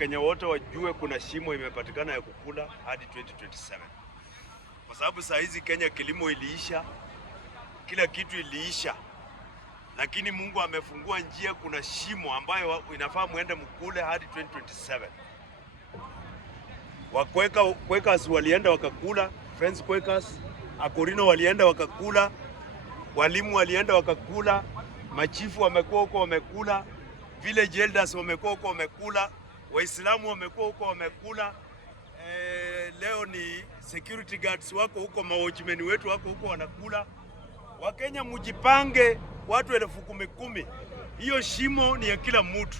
Kenya wote wajue kuna shimo imepatikana ya kukula hadi 2027. Kwa sababu saa hizi Kenya kilimo iliisha, kila kitu iliisha. Lakini Mungu amefungua njia, kuna shimo ambayo inafaa muende mkule hadi 2027. Quakers walienda wakakula, Friends Quakers, Akorino walienda wakakula, walimu walienda wakakula, machifu wamekuwa huko wamekula, village elders wamekuwa huko wamekula, Waislamu wamekuwa huko wamekula. Leo ni security guards wako huko, mawatchmen wetu wako huko wanakula. Wakenya mujipange, watu 10,000. Hiyo shimo ni ya kila mtu.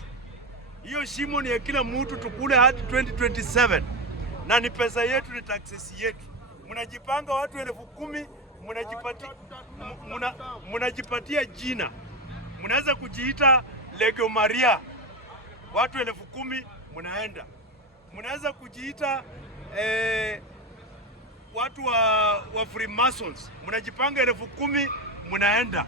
Hiyo shimo ni ya kila mtu, tukule hadi 2027. Na ni pesa yetu, ni taxes yetu. Mnajipanga watu 10,000, mnajipatia jina. Mnaweza kujiita Legio Maria. Watu 10,000 mnaenda. Mnaweza kujiita watu wa Freemasons. Mnajipanga 10,000 mnaenda.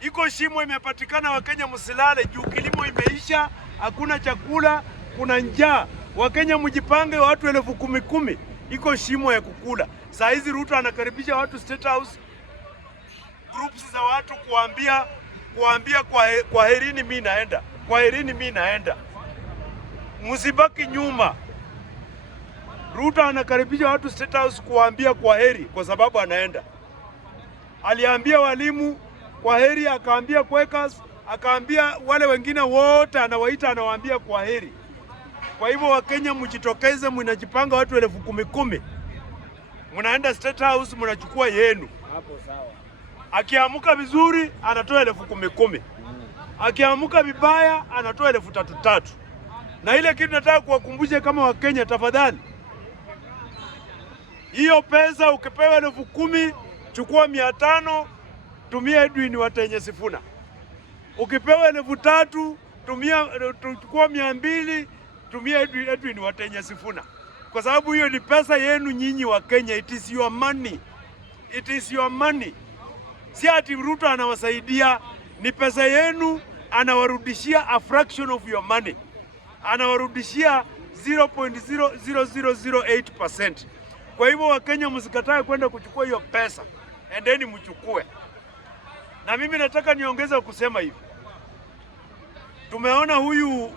Iko shimo imepatikana, Wakenya msilale juu kilimo imeisha, hakuna chakula, kuna njaa. Wakenya mjipange, watu 10,000. Iko shimo ya kukula. Saa hizi Ruto anakaribisha watu State House, groups za watu kuambia kwa herini mimi naenda. Kwa herini mimi naenda. Msibaki nyuma. Ruto anakaribisha watu State House kuambia kwa heri kwa sababu anaenda. Aliambia walimu kwa heri, akaambia Quakers, akaambia wale wengine wote anawaita anawaambia kwa heri. Kwa hivyo Wakenya mjitokeze, mnajipanga watu 10,000. Mnaenda State House, mnachukua yenu. Hapo sawa. Akiamuka vizuri anatoa 10,000. Akiamuka vibaya anatoa 3,000. Na ile kitu nataka kuwakumbusha kama Wakenya, tafadhali, hiyo pesa ukipewa 10,000, chukua 500, tumia Edwin Watenye Sifuna. Ukipewa 3,000, chukua 200, tumia Edwin Watenye Sifuna. Kwa sababu hiyo ni pesa yenu nyinyi wa Kenya. It is your money. It is your money. Si ati Ruto anawasaidia, ni pesa yenu, anawarudishia a fraction of your money. Anawarudishia 0.0008%. Kwa hivyo Wakenya msikatae kwenda kuchukua hiyo pesa. Endeni mchukue. Na mimi nataka niongeze kusema hivi. Tumeona huyu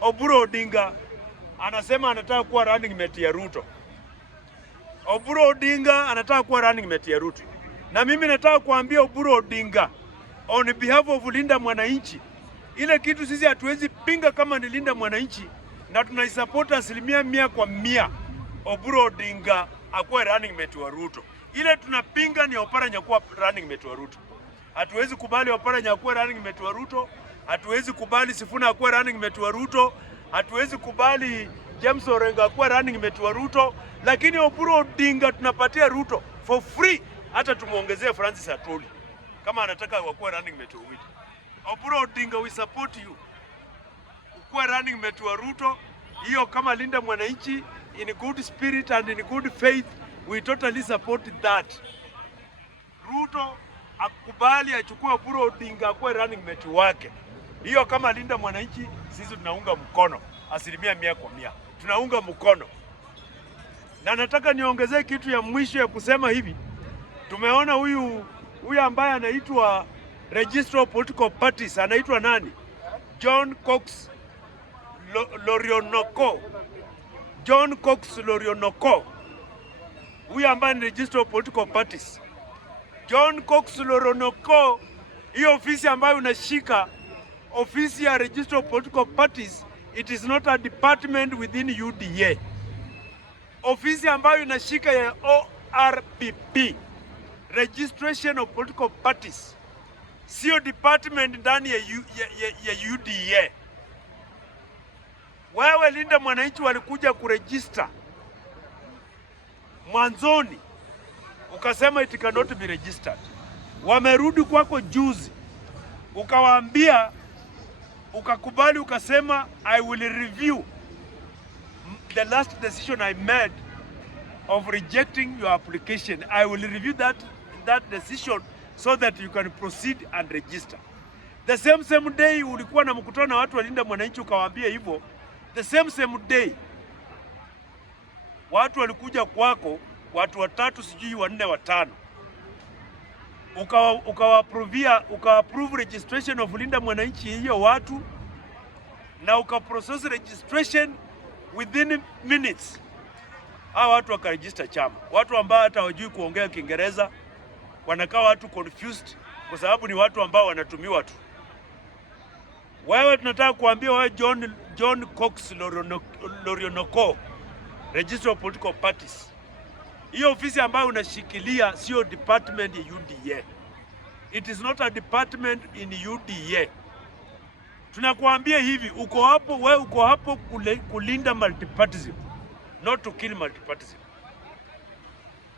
Oburu Odinga anasema anataka kuwa running mate ya Ruto. Oburu Odinga anataka kuwa running mate ya Ruto. Na mimi nataka kuambia Oburu Odinga, on behalf of Linda Mwananchi, ile kitu sisi hatuwezi pinga kama ni Linda Mwananchi, na tunaisupport 100%. Oburu Odinga akuwe running mate wa Ruto. Ile tunapinga ni Oparanya kuwa running mate wa Ruto. Hatuwezi kubali Oparanya akuwe running mate wa Ruto. Hatuwezi kubali Sifuna akuwe running mate wa Ruto. Hatuwezi kubali James Orengo akuwe running mate wa Ruto. Lakini Oburu Odinga tunapatia Ruto for free. Hata tumuongezee Francis Atwoli kama anataka wakuwe running mate wa Ruto. Oburu Odinga, we support you. Ukuwe running mate wa Ruto. Hiyo kama Linda Mwananchi, in good spirit and in good faith, we totally support that. Ruto akubali achukue Oburu Odinga akuwe running mate wake. Hiyo kama Linda Mwananchi, sisi tunaunga mkono 100%. Tunaunga mkono. Na nataka niongezee kitu ya mwisho ya kusema hivi. Tumeona huyu ambaye anaitwa Register of Political Parties, anaitwa nani? John Cox Lorionoko. John Cox Lorionoko. Huyu ambaye ni Register of Political Parties. John Cox Lorionoko, hiyo ofisi ambayo unashika, ofisi ya Register of Political Parties, it is not a department within UDA. Ofisi ambayo inashika ya ORPP, Registration of Political Parties, sio department ndani ya UDA. Wewe Linda Mwananchi walikuja kuregister mwanzoni, ukasema it cannot be registered. Wamerudi kwako juzi, ukawaambia, ukakubali, ukasema I will review the last decision I made of rejecting your application. I will review that decision so that you can proceed and register. The same day ulikuwa na mkutano na watu wa Linda Mwananchi, ukawaambia hivyo, the same day watu walikuja kwako, watu 3 sijui 4 5, ukawaapprove registration of Linda Mwananchi hiyo watu, na ukaprocess registration within minutes. Hawa watu wakaregister chama, watu ambao hata hawajui kuongea Kiingereza, wanakaa watu confused kwa sababu ni watu ambao wanatumiwa tu. Wewe tunataka kuambia wewe John Cox Lorionoko, Register of Political Parties, hiyo ofisi ambayo unashikilia sio department ya UDA. It is not a department in UDA. Tunakuambia hivi, wewe uko hapo kulinda multipartyism, not to kill multipartyism.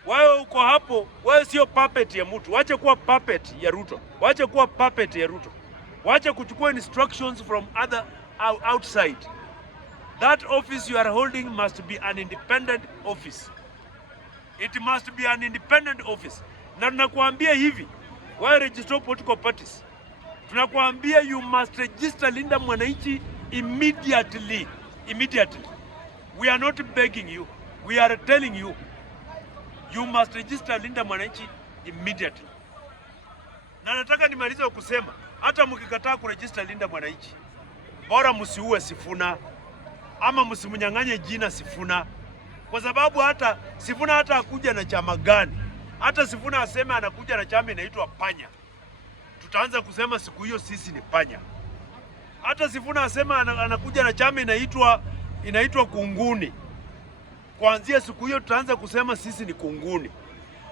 Wewe uko hapo, wewe sio puppet ya mtu. Wache kuwa puppet ya Ruto. Wache kuwa puppet ya Ruto. Wache kuchukua instructions from outside. That office you are holding must be an independent office. It must be an independent office. Na tunakuambia hivi, wewe register political parties, tunakuambia you must register Linda Mwananchi immediately. Immediately. We are not begging you. We are telling you, you must register Linda Mwananchi immediately. Na nataka nimalize kusema, hata mkikataa kuregister Linda Mwananchi, bora msiue Sifuna ama msimunyang'anye jina Sifuna, kwa sababu hata Sifuna hata akuja na chama gani, hata Sifuna aseme anakuja na chama inaitwa Panya, tutaanza kusema siku hiyo sisi ni Panya. Hata Sifuna asema anakuja na chama inaitwa Kunguni, kuanzia siku hiyo tutaanza kusema sisi ni Kunguni.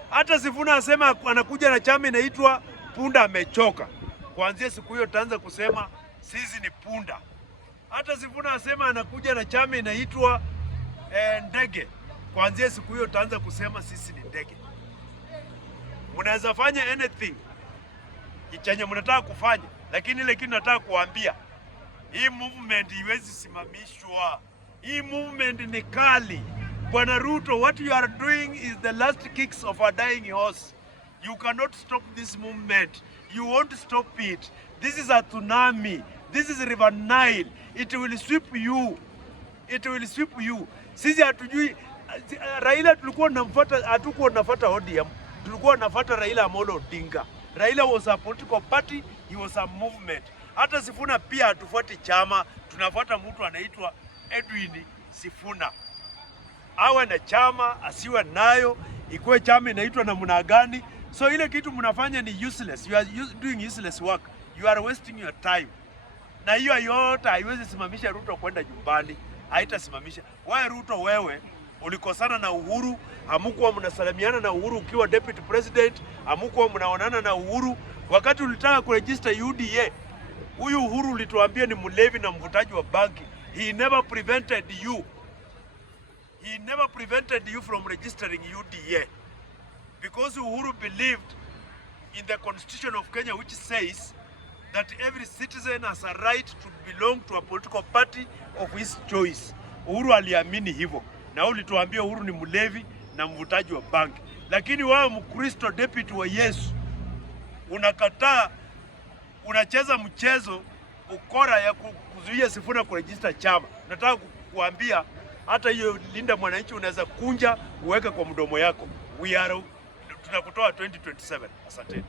Hata Sifuna asema anakuja na chama inaitwa Punda Amechoka, kuanzia siku hiyo tutaanza kusema sisi ni Punda. Hata Sifuna asema anakuja na chama inaitwa Ndege, kuanzia siku hiyo tutaanza kusema sisi ni Ndege. Mnaweza fanya anything chenye mnataka kufanya, lakini ile kitu nataka kuambia, hii movement iwezi simamishwa. Hii movement ni kali. Bwana Ruto, what you are doing is the last kicks of a dying horse. You cannot stop this movement. You won't stop it. This is a tsunami. This is River Nile. It will sweep you. It will sweep you. Sisi hatujui Raila, tulikuwa tunamfuata, hatukuwa tunafuata ODM. Tulikuwa tunafuata Raila Amolo Odinga. Raila was a political party, he was a movement. Hata Sifuna pia hatufuati chama, tunafuata mtu anaitwa Edwin Sifuna. Awe na chama, asiwe nayo, ikuwe chama inaitwa namna gani. So ile kitu mnafanya ni useless. You are doing useless work. You are wasting your time. Na hiyo yote haiwezi simamisha Ruto kwenda nyumbani. Haitasimamisha. Wewe Ruto, wewe ulikosana na Uhuru, hamukuwa mnasalimiana na Uhuru ukiwa deputy president, hamukuwa mnaonana na Uhuru wakati ulitaka kuregister UDA. Huyu Uhuru ulituambia ni mlevi na mvutaji wa banki. He never prevented you. He never prevented you from registering UDA, because Uhuru believed in the Constitution of Kenya, which says that every citizen has a right to belong to a political party of his choice. Uhuru aliamini hivyo, na ulituambia Uhuru ni mlevi na mvutaji wa banki. Lakini wewe Mkristo, deputy wa Yesu, unakataa, unacheza mchezo ukora ya kuzuia Sifuna kuregister chama. Nataka kukuambia hata hiyo Linda Mwananchi unaweza kunja uweke kwa mdomo yako. Tunakutoa 2027. Asante.